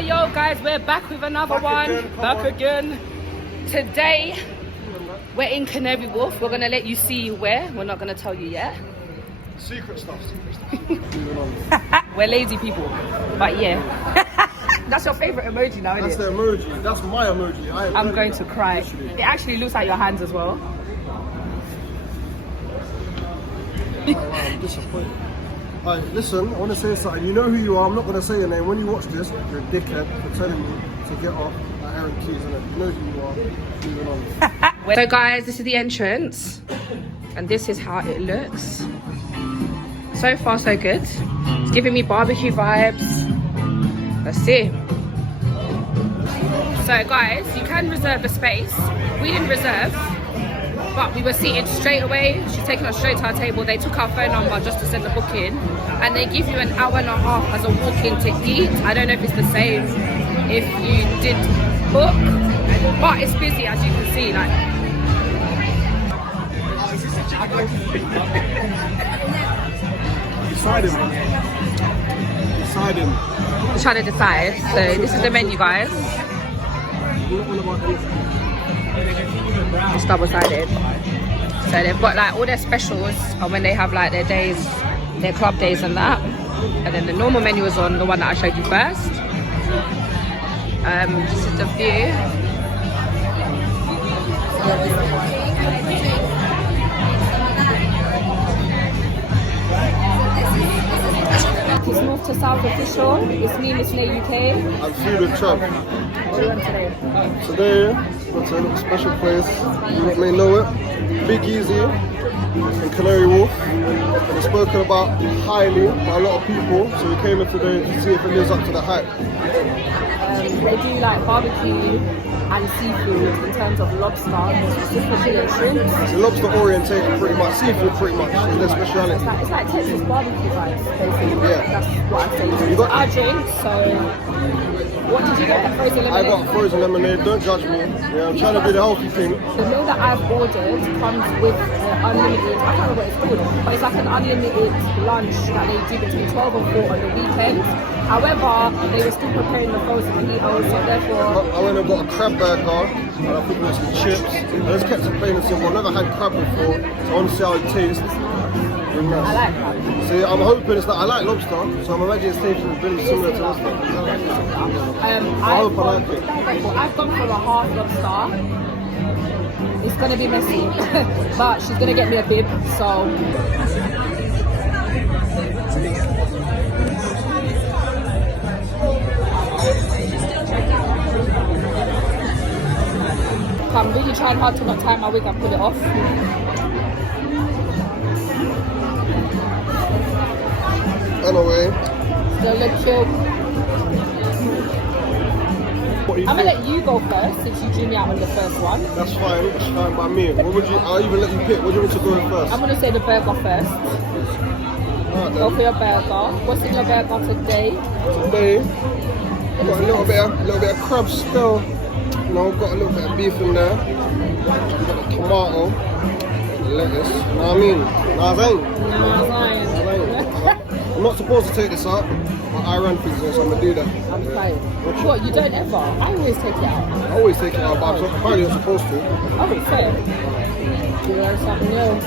Yo guys, we're back with another one. Back again. Today we're in Canary Wharf. We're gonna let you see where. We're not gonna tell you yet. Secret stuff. We're lazy people, but yeah. That's your favorite emoji now, isn't That's it? the emoji. That's my emoji. I'm going to cry. Literally. It actually looks like your hands as well. Oh, wow, I'm disappointed. Alright, listen, I want to say something. You know who you are. I'm not going to say your name. When you watch this, you're a dickhead for telling me to get off at Aaron Keys, innit? You know who you are. Moving on. So guys, this is the entrance. And this is how it looks. So far, so good. It's giving me barbecue vibes. Let's see. So guys, you can reserve a space. We didn't reserve, but we were seated straight away. She's taking us straight to our table. They took our phone number just to send the booking, and they give you an hour and a half as a walk-in to eat. I don't know if it's the same if you did book, but it's busy as you can see. Like, Decide him. Decide him. we're trying to decide. So this is the menu, guys. It's double-sided. So they've got like all their specials, and when they have like their days, their club days and that. And then the normal menu is on the one that I showed you first. This is the view. It's north to south official. It's me, Miss May UK. I'm Food and Chub. What do you want today? Today, we're to a little special place. You may know it. Big Easy in Canary Wharf. It's spoken about highly by a lot of people, so we came in today to see if it lives up to the hype. They do like barbecue and seafood in terms of lobster, specifically and shrimp. It's a lobster orientated pretty much, seafood pretty much, is their speciality. It's like Texas barbecue vibes, basically. Yeah. That's what I'm saying. You got- our drink, so what did you get? Frozen I lemonade? got frozen lemonade, don't judge me. Yeah, I'm trying to do the healthy thing. The meal that I've ordered comes with unlimited, I can't remember what it's called, but it's like an unlimited lunch that they do between 12 and 4 on the weekends. However, they were still preparing the frozen meals, so therefore... I went and got a crab burger, and I put with some chips. I just kept it plain and simple. I've never had crab before, so I want to see how it tastes. Really nice. I like crab. So yeah, I'm hoping it's that I like lobster, so I'm imagining it's tasting really similar to lobster. I hope I like it. I've gone for a half lobster. It's gonna be messy, but she's gonna get me a bib, so. I'm really trying hard to not tie my wig and pull it off. Anyway. So let's chill. I'm gonna let you go first since you drew me out on the first one. That's fine by me. What would you, I'll even let you pick. What do you want to go in first? I'm gonna say the burger first. Alright Go then. for your burger. What's in your burger today? Today, I've got a little bit of crab still. You know, got a little bit of beef in there. Got the tomato, lettuce. You know what I mean? I'm not supposed to take this out, but I ran things here, so I'm gonna do that. I'm fine. What, you don't ever? I always take it out. I always take it out, but apparently I'm supposed to. Oh, fair. You learn something new.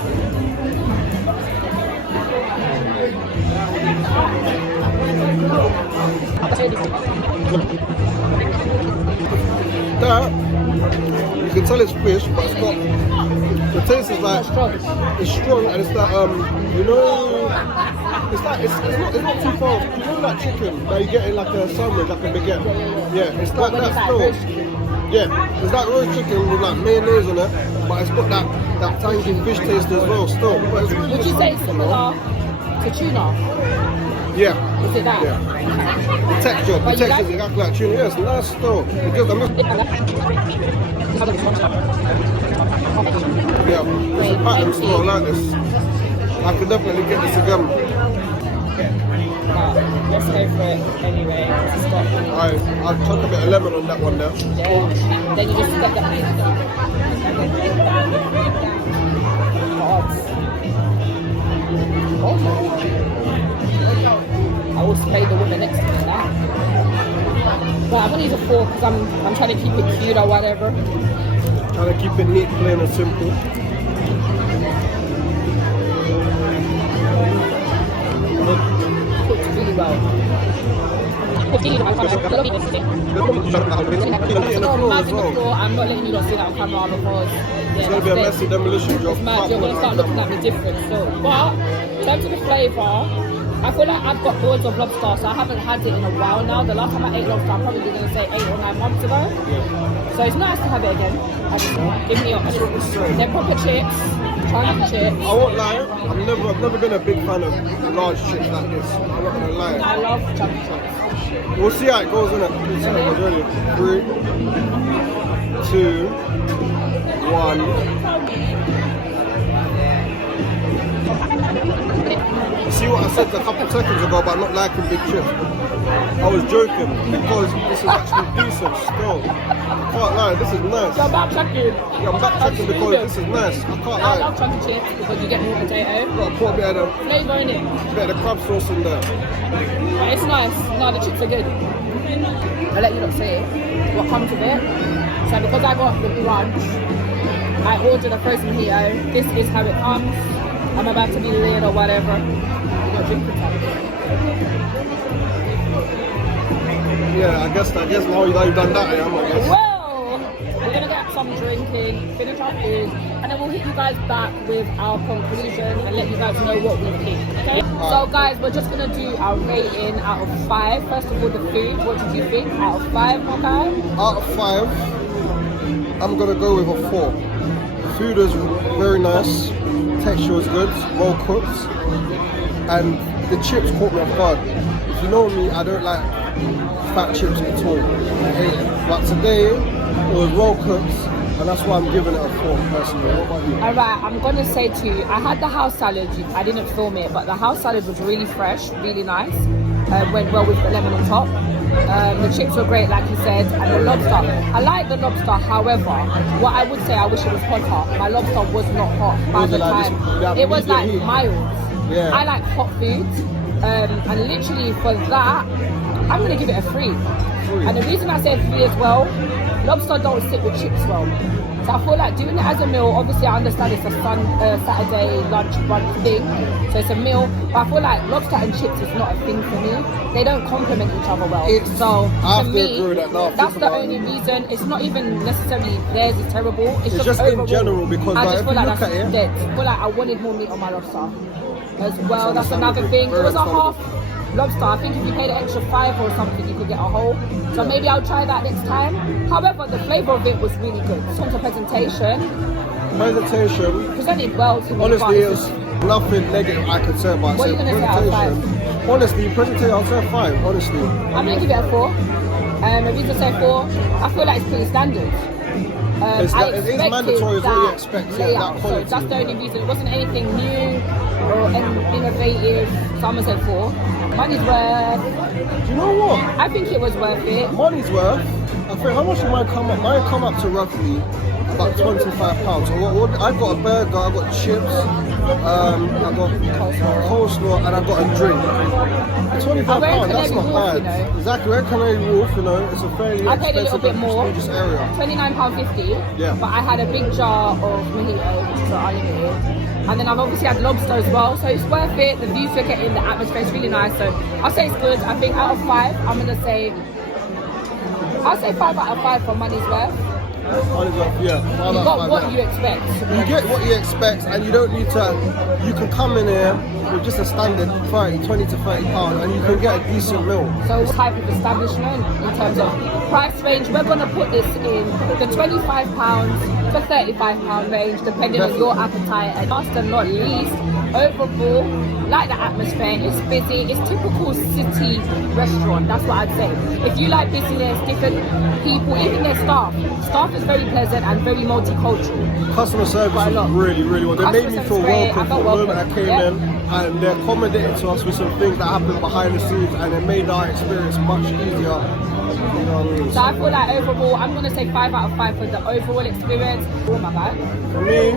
That, you can tell it's fish, but it's got, the taste is like, it's strong, and it's that, you know, it's not too far. You know that chicken that you get in like a sandwich, like a baguette? Yeah, it's that still. Yeah, it's that roast chicken with like mayonnaise on it, but it's got that tangy fish taste as well still. But it's really Would you say it's similar to tuna? Yeah. Is it that? Yeah. The texture is exactly like tuna. Yes, nice still. Because yeah, it's a pattern still. I like this. I could definitely get this again. But let's go for it anyway. It's got, I'll chuck a bit of lemon on that one there. yeah. Then you just get that. Oh. I will spray the woman next to me now. But I'm gonna use a fork because I'm trying to keep it cute or whatever. Trying to keep it neat, plain and simple. Cooked really well. Eat in the floor. I'm not letting you lot see that on camera because It's going to be a messy demolition job. It's mad. You're going to start looking at the difference. So, but in terms of the flavour, I feel like I've got boards of lobster, so I haven't had it in a while now. The last time I ate lobster, I'm probably going to say 8 or 9 months ago. So it's nice to have it again. Give me options. They're proper chips. Try the chips. I won't lie, I've never been a big fan of large chips like this. I'm not going to lie. I love chunky chips. We'll see how it goes, innit? We'll see how it goes, really. 3, 2, 1. See what I said a couple seconds ago about not liking big chips? I was joking because this is actually decent still. I can't lie, this is nice. You're backtracking. Yeah, I'm backtracking because this is nice. I can't I lie. love chunky chips because you get more potato. Got to put a bit of Flavour in it. the crab sauce in there. But it's nice. No, the chips are good. I'll let you lot say what comes with it. So because I got the brunch, I ordered a frozen mojito. This is how it comes. I'm about to be lit or whatever. You got drink the top. Yeah, I guess now you've done that, yeah, I guess. Well, we're gonna get some drinking, finish our food, and then we'll hit you guys back with our conclusion and let you guys know what we think. Okay? So guys, we're just gonna do our rating out of 5. First of all, the food. What did you think? Out of 5, okay? Out of 5, I'm gonna go with a 4. The food is very nice, texture is good, well cooked, and the chips caught me off guard. If you know me, I don't like fat chips at all. I hate it. But today, it was well cooked, and that's why I'm giving it a 4 personally. What about you? Alright, I'm gonna say to you, I had the house salad. I didn't film it, but the house salad was really fresh, really nice. Went well with the lemon on top. The chips were great, like you said, and the lobster. I like the lobster, however, what I would say, I wish it was hotter. My lobster was not hot by the time. It was like mild. Yeah. I like hot foods, and literally for that, I'm gonna give it a 3. And the reason I said 3 as well, lobster don't sit with chips well. So I feel like doing it as a meal, obviously I understand it's a Saturday lunch brunch thing, so it's a meal, but I feel like lobster and chips is not a thing for me. They don't complement each other well. So for me, that's the only reason. It's not even necessarily theirs is terrible. It's just in general, because I just if feel you like look that's at it, dead. I feel like I wanted more meat on my lobster as well. That's another thing. It was a half lobster. I think if you paid an extra 5 or something, you could get a whole. So maybe I'll try that next time. However, the flavour of it was really good. In terms of presentation, presented well to me. honestly, it's nothing negative I could say about it. What are you going to say out of 5? Honestly, presentation, I'll say 5, honestly. I'm going to give it a 4. The reason I say 4, I feel like it's pretty standard. It is mandatory, is what you expect. Yeah, that so quality. that's the only reason. It wasn't anything new or innovative. So I'm going to say 4. Money's worth. Do you know what? I think it was worth it. Money's worth. I think how much did mine come up? Mine come up to roughly about £25. So I got a burger, I got chips, I got coleslaw, and I got a drink. £25, that's not bad. You know. Exactly, we're Canary Wharf, you know, it's a fairly I paid a little bit more, prestigious area. £29.50. Yeah. But I had a big jar of mojito, which is unlimited. And then I've obviously had lobster as well, so it's worth it. The views we're getting, the atmosphere is really nice. So I'll say it's good. I think out of 5, I'm gonna say, I'll say 5 out of 5 for money's worth. Money's worth, yeah. You got what you expect. You get what you expect, and you don't need to. You can come in here with just a standard 20 to £30, and you can get a decent meal. So what type of establishment in terms of price range? We're gonna put this in the £25 to £35 range, depending on your appetite. And last and not least, overall, like the atmosphere, it's busy. It's typical city restaurant. That's what I'd say. If you like busyness, different people, even their staff is very pleasant and very multicultural. Customer service is really, really well. They made me feel welcome from the moment I came in. and they accommodated to us with some things that happened behind the scenes, and it made our experience much easier. You know what I mean? So I feel like overall, I'm gonna say 5 out of 5 for the overall experience. Oh my god. For me,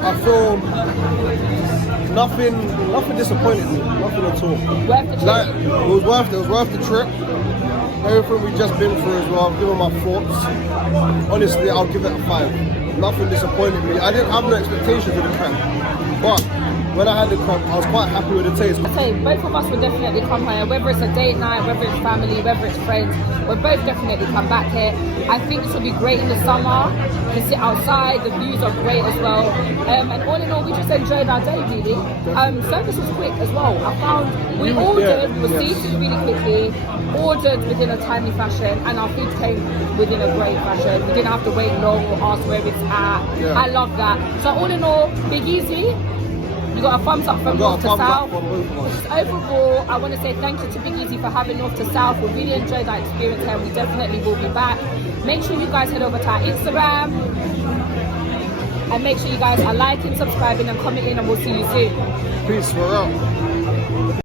I feel nothing disappointed me, nothing at all. Worth the trip. Like, it was worth the trip. Everything we've just been through as well, I've given my thoughts. Honestly, I'll give it a 5. Nothing disappointed me. I didn't have no expectations of the camp, but when I had the camp, I was quite happy with the taste. I say both of us will definitely come here, whether it's a date night, whether it's family, whether it's friends, we'll both definitely come back here. I think this will be great in the summer. You can sit outside, the views are great as well. And all in all, we just enjoyed our day really. Service was quick as well. I found we ordered, we were seated really quickly, ordered within a timely fashion, and our food came within a great fashion. We didn't have to wait long or ask where it's at. Yeah. I love that. So all in all, Big Easy. You got a thumbs up from North to South. Overall, I want to say thank you to Big Easy for having North to South. We really enjoyed that experience and we definitely will be back. Make sure you guys head over to our Instagram and make sure you guys are liking, subscribing and commenting, and we'll see you soon. Peace, we're out.